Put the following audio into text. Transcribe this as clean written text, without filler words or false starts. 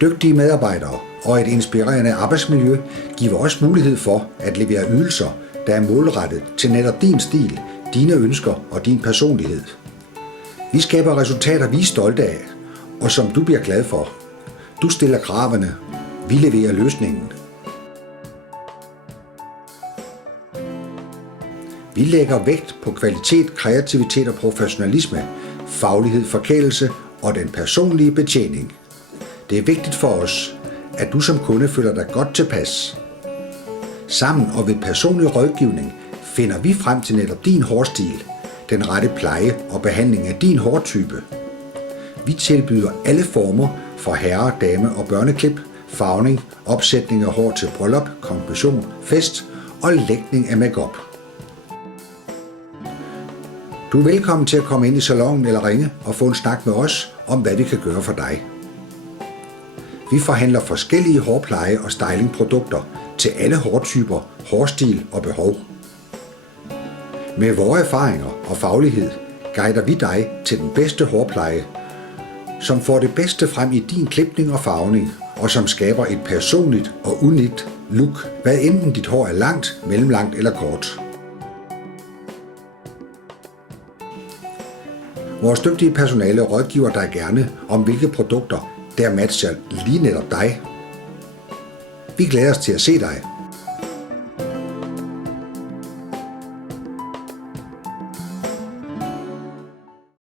Dygtige medarbejdere og et inspirerende arbejdsmiljø giver os mulighed for at levere ydelser, der er målrettet til netop din stil, dine ønsker og din personlighed. Vi skaber resultater, vi er stolte af, og som du bliver glad for. Du stiller kravene, vi leverer løsningen. Vi lægger vægt på kvalitet, kreativitet og professionalisme, faglighed, forkælelse og den personlige betjening. Det er vigtigt for os, at du som kunde føler dig godt tilpas. Sammen og ved personlig rådgivning finder vi frem til netop din hårstil, den rette pleje og behandling af din hårtype. Vi tilbyder alle former for herre-, dame- og børneklip, farvning, opsætning af hår til bryllup, konfirmation, fest og lægning af makeup. Du er velkommen til at komme ind i salonen eller ringe og få en snak med os om, hvad vi kan gøre for dig. Vi forhandler forskellige hårpleje- og stylingprodukter til alle hårtyper, hårstil og behov. Med vores erfaringer og faglighed guider vi dig til den bedste hårpleje, som får det bedste frem i din klipning og farvning, og som skaber et personligt og unikt look, hvad enten dit hår er langt, mellemlangt eller kort. Vores dygtige personale rådgiver dig gerne om, hvilke produkter der matcher lige netop dig. Vi glæder os til at se dig.